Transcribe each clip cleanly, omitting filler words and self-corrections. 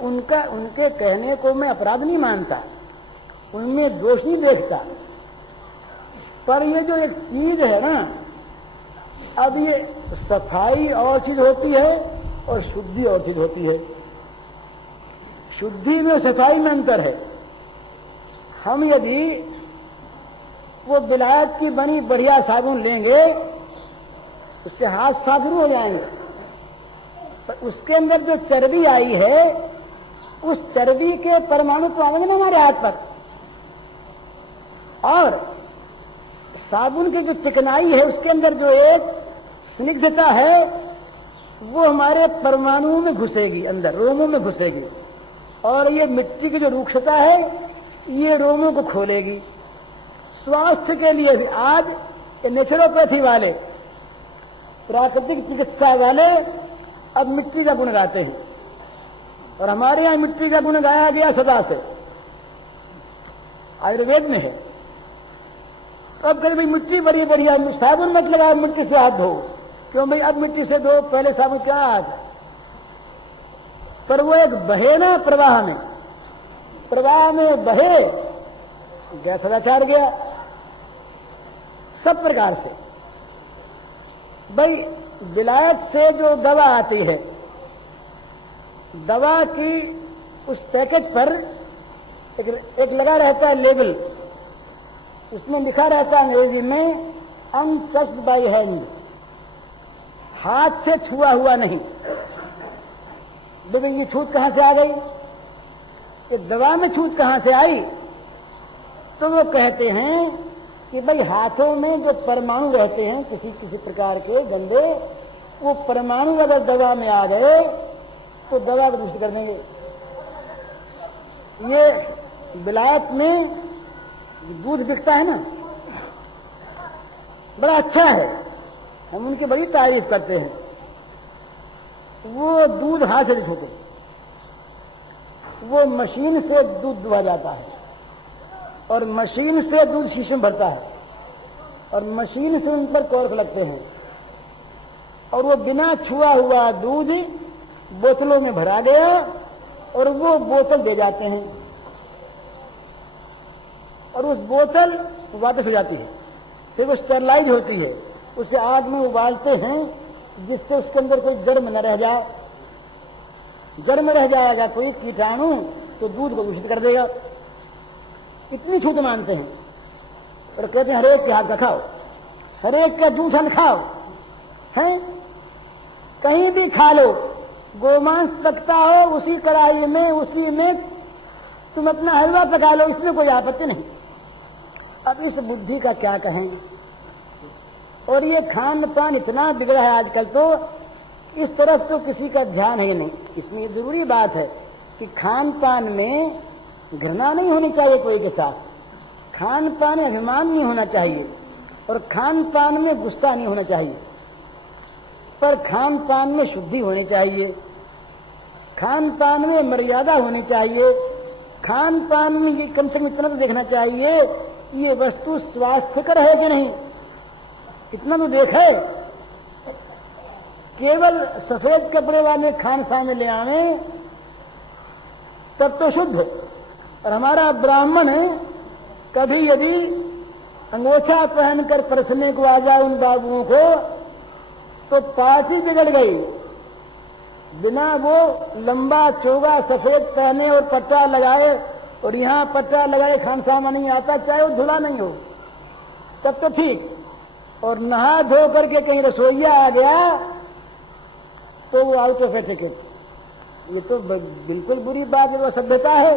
उनके कहने को मैं अपराध नहीं मानता, उनमें दोष नहीं देखता, पर ये जो एक चीज है ना, अब ये सफाई और चीज होती है और शुद्धि और चीज होती है। शुद्धि में सफाई में अंतर है। हम यदि वो विलायत की बनी बढ़िया साबुन लेंगे, उससे हाथ साफ हो जाएंगे, पर उसके अंदर जो चर्बी आई है, उस चर्बी के परमाणु तो आएंगे ना हमारे हाथ पर, और साबुन की जो चिकनाई है उसके अंदर जो एक स्निग्धता है, वो हमारे परमाणुओं में घुसेगी, अंदर रोमों में घुसेगी, और ये मिट्टी की जो रूक्षता है ये रोमों को खोलेगी। स्वास्थ्य के लिए भी आज नेचुरोपैथी वाले, प्राकृतिक चिकित्सा वाले अब मिट्टी का गुण गाते हैं, और हमारे यहां मिट्टी का गुण गाया गया सदा से, आयुर्वेद में है। अब कहीं भाई मिट्टी बड़ी बढ़िया, साबुन मत लगाओ, मिट्टी से हाथ धो, क्यों भाई अब मिट्टी से धो, पहले साबुन क्या हाथ, पर वो एक बहे ना प्रवाह में, प्रवाह में बहे, गैस सदाचार गया सब प्रकार से। भाई विलायत से जो दवा आती है, दवा की उस पैकेज पर एक लगा रहता है लेबल, उसमें लिखा रहता है अंग्रेजी में अनटच्ड बाय हैंड, हाथ से छुआ हुआ नहीं। लेकिन ये छूत कहां से आ गई, ये दवा में छूत कहां से आई? तो वो कहते हैं कि भाई हाथों में जो परमाणु रहते हैं किसी किसी प्रकार के गंदे, वो परमाणु अगर दवा में आ गए तो दवा को दूषित कर देंगे। ये विलायत में दूध बिकता है ना, बड़ा अच्छा है, हम उनकी बड़ी तारीफ करते हैं। वो दूध हाथ से नहीं छूते, वो मशीन से दूध दुहा जाता है, और मशीन से दूध शीशे में भरता है, और मशीन से उन पर कॉर्क लगते हैं, और वो बिना छुआ हुआ दूध बोतलों में भरा गया, और वो बोतल दे जाते हैं, और उस बोतल वापस हो जाती है, फिर वो स्टेरलाइज होती है, उसे आग में उबालते हैं जिससे उसके अंदर कोई जर्म न रह जाए। जर्म रह जाएगा कोई कीटाणु तो दूध को दूषित कर देगा। इतनी छूट मानते हैं, और कहते हैं हरेक के हाथ का खाओ, हरेक का जूठन खाओ, हैं कहीं भी खा लो, गोमांस पकता हो उसी कढ़ाई में, उसी में तुम अपना हलवा पका लो, इसमें कोई आपत्ति नहीं। अब इस बुद्धि का क्या कहें? और ये खान पान इतना बिगड़ा है आजकल, तो इस तरफ तो किसी का ध्यान है नहीं। इसमें जरूरी बात है कि खान पान में घृणा नहीं होनी चाहिए कोई के साथ, खान पान में अभिमान नहीं होना चाहिए, और खान पान में गुस्सा नहीं होना चाहिए, पर खान पान में शुद्धि होनी चाहिए, खान पान में मर्यादा होनी चाहिए, खान पान में ये कम से कम इतना तो देखना चाहिए ये वस्तु स्वास्थ्यकर है कि नहीं, इतना तो देखे। केवल सफेद कपड़े वाले खान सामने ले आने तब तो शुद्ध। और हमारा ब्राह्मण है, कभी यदि अंगोछा पहनकर परसने को आ जाए उन बाबुओं को तो पार्टी बिगड़ गई। बिना वो लंबा चोगा सफेद पहने और पट्टा लगाए, और यहाँ पट्टा लगाए खानसामा नहीं आता, चाहे वो धुला नहीं हो, तब तो ठीक। और नहा धो करके कहीं रसोईया आ गया तो वो आउट ऑफ एटिकेट, ये तो बिल्कुल बुरी बात है, वो सभ्यता है।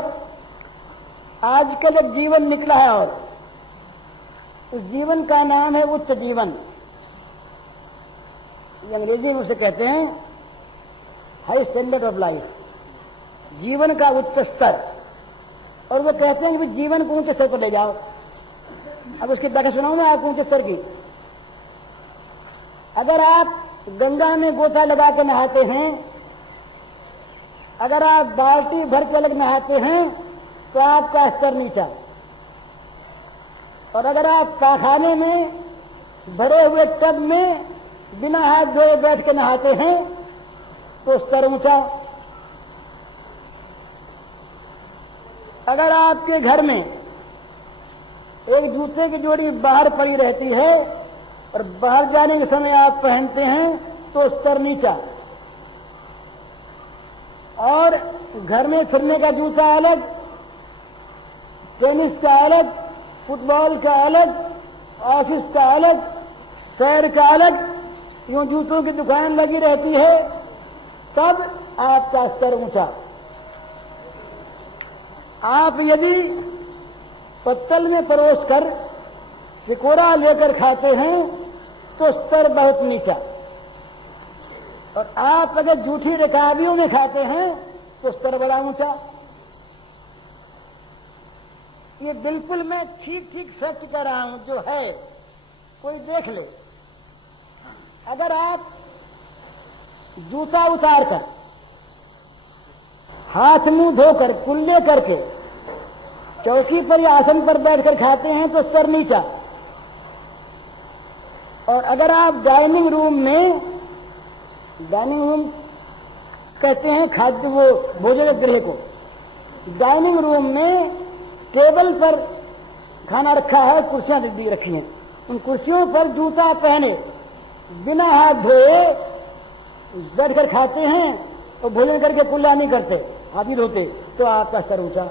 आज का जब जीवन निकला है, और उस जीवन का नाम है उच्च जीवन, ये अंग्रेजी में उसे कहते हैं हाई स्टैंडर्ड ऑफ लाइफ, जीवन का उच्च स्तर। और वो कहते हैं कि जीवन को ऊंचे स्तर पर ले जाओ। अब उसकी व्याख्या सुनाऊं मैं आपको ऊंचे स्तर की। अगर आप गंगा में गोता लगा के नहाते हैं, अगर आप बाल्टी भर के अलग नहाते हैं तो आपका स्तर नीचा, और अगर आप कारखाने में भरे हुए टब में बिना हाथ धोए बैठ के नहाते हैं तो स्तर ऊंचा। अगर आपके घर में एक जूते की जोड़ी बाहर पड़ी रहती है और बाहर जाने के समय आप पहनते हैं तो स्तर नीचा, और घर में फिरने का जूता अलग, टेनिस का अलग, फुटबॉल का अलग, ऑफिस का अलग, सैर का अलग, यूं जूतों की दुकान लगी रहती है, तब आपका स्तर ऊंचा। आप यदि पत्तल में परोस कर सिकोरा लेकर खाते हैं तो स्तर बहुत नीचा, और आप अगर जूठी रकाबियों में खाते हैं तो स्तर बड़ा ऊंचा। ये बिल्कुल मैं ठीक ठीक सच कह रहा हूं, जो है कोई देख ले। अगर आप जूता उतार कर हाथ मुंह धोकर कुल्ले करके चौकी पर या आसन पर बैठकर खाते हैं तो स्तर नीचा, और अगर आप डाइनिंग रूम में, डाइनिंग रूम कहते हैं खाद्य वो भोजन गृह को, डाइनिंग रूम में टेबल पर खाना रखा है, कुर्सियां दी रखी हैं, उन कुर्सियों पर जूता पहने बिना हाथ धोए बैठकर खाते हैं और भोजन करके कुल्ला नहीं करते, हाथ ही धोते, तो आपका स्तर ऊंचा।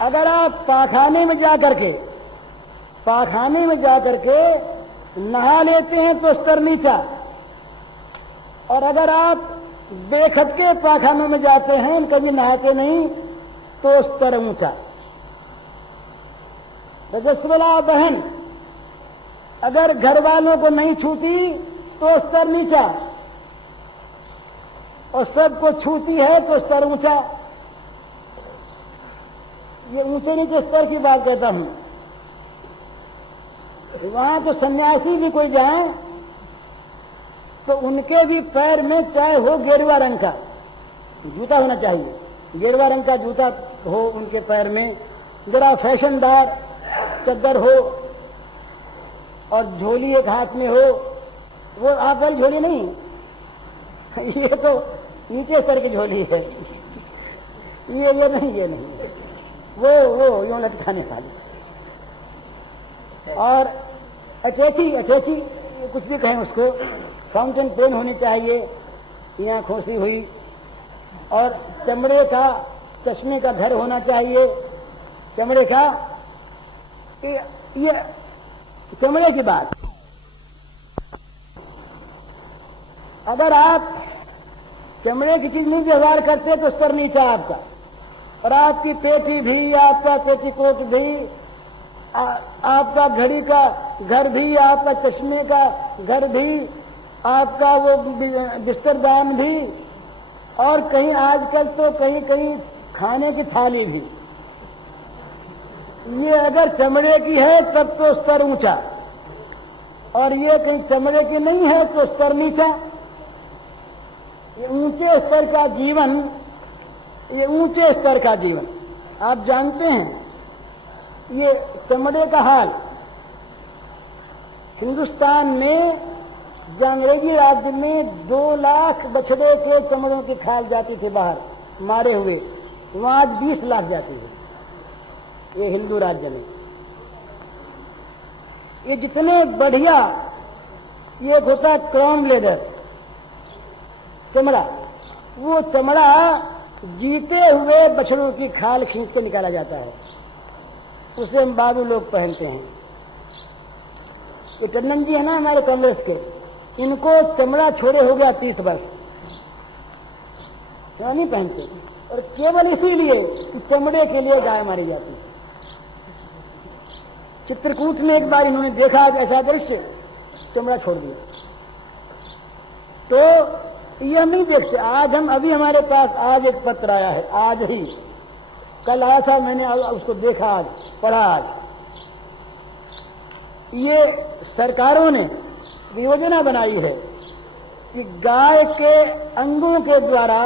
अगर आप पाखाने में जाकर के नहा लेते हैं तो स्तर नीचा, और अगर आप बेखत के पाखानों में जाते हैं, कभी नहाते नहीं, तो स्तर ऊंचा। रजस्वला बहन अगर घर वालों को नहीं छूती तो स्तर नीचा, और सबको छूती है तो स्तर ऊंचा। ये ऊंचे नीचे स्तर की बात कहता हूं। वहां तो सन्यासी भी कोई जाए तो उनके भी पैर में चाहे हो गेरुआ रंग का जूता होना चाहिए, गेरुआ रंग का जूता हो उनके पैर में, जरा फैशनदार चद्दर हो और झोली एक हाथ में हो। वो आप वाली झोली नहीं, ये तो नीचे स्तर की झोली है, ये नहीं, वो यूं लटकाने वाली। और अटैची कुछ भी कहें उसको, फाउंटेन पेन होनी चाहिए, यहाँ खोसी हुई, और चमड़े का चश्मे का घर होना चाहिए, चमड़े का, ये चमड़े की बात। अगर आप चमड़े की चीज नहीं व्यवहार करते तो स्तर नीचा आपका, और आपकी पेटी भी, आपका पेटीकोट भी, आपका घड़ी का घर भी, आपका चश्मे का घर भी, आपका वो बिस्तरदान भी, और कहीं आजकल तो कहीं खाने की थाली भी, ये अगर चमड़े की है तब तो स्तर ऊंचा, और ये कहीं चमड़े की नहीं है तो स्तर नीचा। ये ऊंचे स्तर का जीवन, ये ऊंचे स्तर का जीवन। आप जानते हैं ये चमड़े का हाल हिंदुस्तान में, अंग्रेजी राज्य में 2 लाख बछड़े के चमड़ों की खाल जाती थी बाहर मारे हुए, वहां आज 20 लाख जाती है ये हिंदू राज्य में। ये जितने बढ़िया, ये होता है क्राउन लेदर चमड़ा, वो चमड़ा जीते हुए बछड़ों की खाल खींच के निकाला जाता है, उसे हम बाबू लोग पहनते हैं। ये टंडन जी है ना हमारे कांग्रेस के, इनको चमड़ा छोड़े हो गया 30 वर्ष, नहीं पहनते, और केवल इसीलिए कि चमड़े के लिए गाय मारी जाती है। चित्रकूट में एक बार इन्होंने देखा ऐसा दृश्य, चमड़ा छोड़ दिया। तो ये हम नहीं देखते। आज हम अभी हमारे पास आज एक पत्र आया है, आज ही कल आया था, मैंने उसको देखा, आज पढ़ा। आज ये सरकारों ने योजना बनाई है कि गाय के अंगों के द्वारा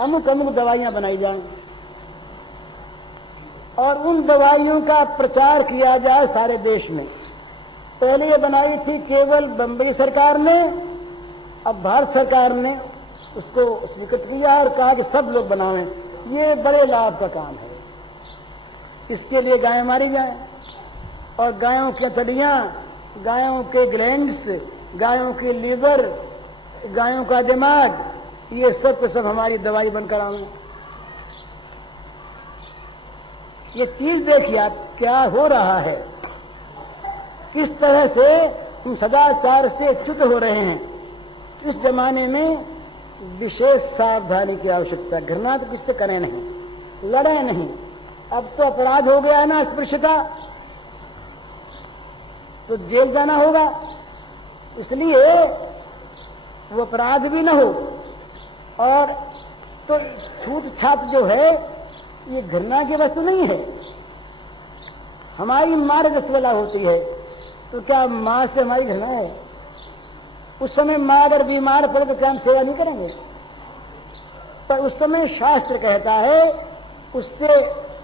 अमुक अमुक दवाइयां बनाई जाएं, और उन दवाइयों का प्रचार किया जाए सारे देश में। पहले ये बनाई थी केवल बम्बई सरकार ने, अब भारत सरकार ने उसको स्वीकृत किया और कहा कि सब लोग बनावें। ये बड़े लाभ का काम है। इसके लिए गायें मारी जाएं और गायों की हथेलियां, गायों के ग्लैंड्स, गायों की लीवर, गायों का दिमाग, ये सब के सब हमारी दवाई बनकर आए। ये चीज देखिए आप क्या हो रहा है, किस तरह से हम सदाचार से च्युत हो रहे हैं। इस जमाने में विशेष सावधानी की आवश्यकता। घृणा तो किससे करें नहीं, लड़े नहीं। अब तो अपराध हो गया है ना अस्पृश्यता, तो जेल जाना होगा। इसलिए वो अपराध भी न हो। और तो छूत छात जो है ये घृणा की वस्तु नहीं है। हमारी माँ रसवला होती है तो क्या माँ से हमारी घृणा है? उस समय माँ अगर बीमार पड़े तो क्या हम सेवा नहीं करेंगे? पर उस समय शास्त्र कहता है उससे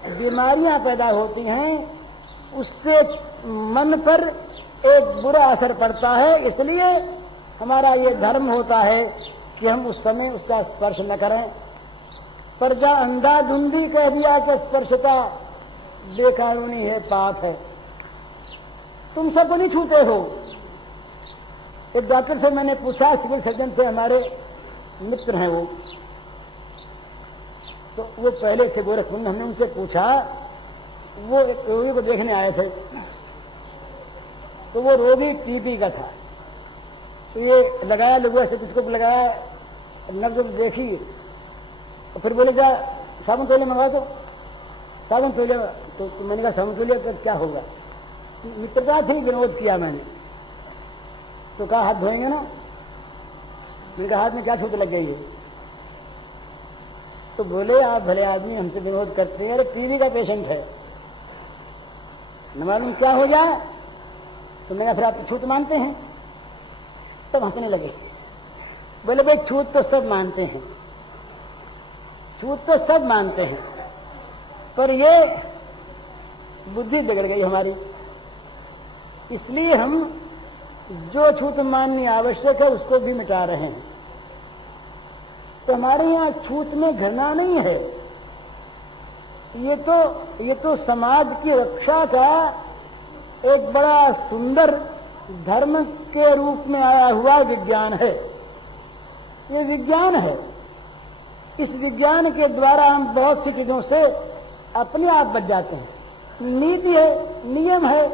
बीमारियां पैदा होती हैं, उससे मन पर एक बुरा असर पड़ता है। इसलिए हमारा ये धर्म होता है कि हम उस समय उसका स्पर्श न करें। पर जहाँ अंधाधुंधी कह दिया कि स्पर्शता बेकानूनी है, पाप है, तुम सबको नहीं छूते हो। एक डॉक्टर से मैंने पूछा, सिविल सर्जन से, हमारे मित्र हैं वो, तो वो पहले थे गोरखपुर में। हमने उनसे पूछा, वो एक रोगी को देखने आए थे, तो वो रोगी टीबी का था। तो ये लगाया लोगों से, जिसको लगाया नब्ज देखी, तो फिर बोले जा साबुन तोले मंगा दो। साबुन तोले, तो मैंने कहा साबुन तोले तो क्या होगा? मित्रता थी, विनोद किया मैंने। तो कहा हाथ धोएंगे ना? मैंने कहा हाथ में क्या छूट लग गई है? तो बोले आप भले आदमी, हमसे विनोद करते हैं, अरे टीबी का पेशेंट है, न मालूम क्या हो जाए। तो मैंने फिर आप छूत मानते हैं? तब हंसने लगे। बोले भाई छूत तो सब मानते हैं, छूत तो सब मानते हैं, पर ये बुद्धि बिगड़ गई हमारी। इसलिए हम जो छूत माननी आवश्यक है उसको भी मिटा रहे हैं। तो हमारे यहाँ छूत में घृणा नहीं है। ये तो समाज की रक्षा का एक बड़ा सुंदर धर्म के रूप में आया हुआ विज्ञान है। ये विज्ञान है। इस विज्ञान के द्वारा हम बहुत सी चीजों से अपने आप बच जाते हैं। नीति है, नियम है।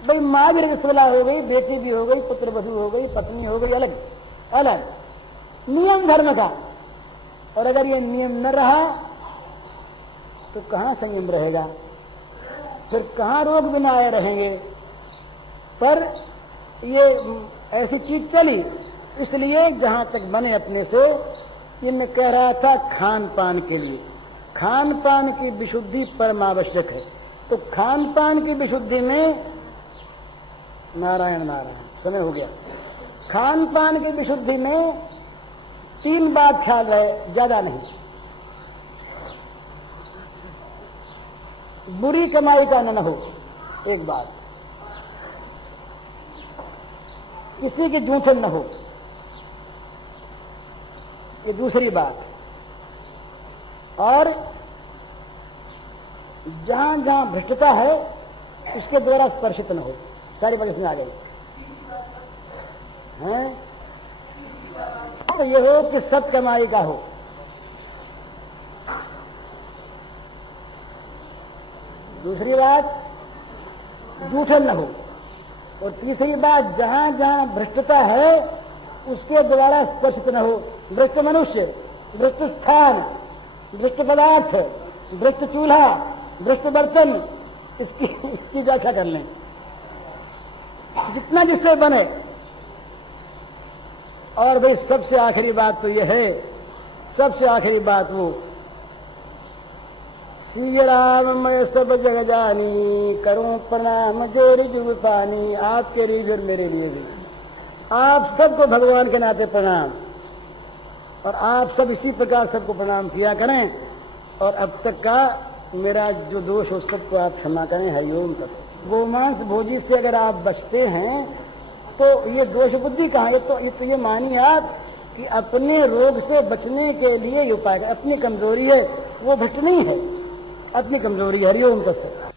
भाई माँ भी रसवला हो गई, बेटी भी हो गई, पुत्र वधू हो गई, पत्नी हो गई, अलग अलग नियम धर्म का। और अगर ये नियम न रहा तो कहाँ संयम रहेगा, फिर कहाँ रोग बिना आए रहेंगे। पर ये ऐसी चीज चली, इसलिए जहां तक बने अपने से। ये मैं कह रहा था खान पान के लिए, खान पान की विशुद्धि परम आवश्यक है। तो खान पान की विशुद्धि में, नारायण नारायण, समय हो गया। खान पान की विशुद्धि में 3 बात ख्याल रहे, ज्यादा नहीं। बुरी कमाई का न हो, एक बात। किसी की जूठन न हो, ये दूसरी बात। और जहां जहां भ्रष्टता है उसके द्वारा स्पर्शित न हो। सारी बात इसमें आ गई हैं। तो ये हो कि सत कमाई का हो। दूसरी बात जूठन न हो। और तीसरी बात, जहां जहां भ्रष्टता है उसके द्वारा स्पर्शित न हो। भ्रष्ट मनुष्य, भ्रष्ट स्थान, भ्रष्ट पदार्थ, भ्रष्ट चूल्हा, भ्रष्ट बर्तन, इसकी व्याख्या कर लें। जितना जिससे बने। और भाई सबसे आखिरी बात तो यह है, सबसे आखिरी बात वो, श्री राम मैं सब जग जानी, करूं प्रणाम जोरी जुग पानी। आपके लिए और मेरे लिए भी, आप सबको भगवान के नाते प्रणाम। और आप सब इसी प्रकार सबको प्रणाम किया करें। और अब तक का मेरा जो दोष हो सबको आप क्षमा करें। हरिओम तक। गोमांस भोजी से अगर आप बचते हैं तो ये दोष बुद्धि कहाँ? ये मानिए आप कि अपने रोग से बचने के लिए ये उपाय, अपनी कमजोरी है वो भ्रष्ट नहीं है, अपनी कमजोरी है। हरिओम तत्सत।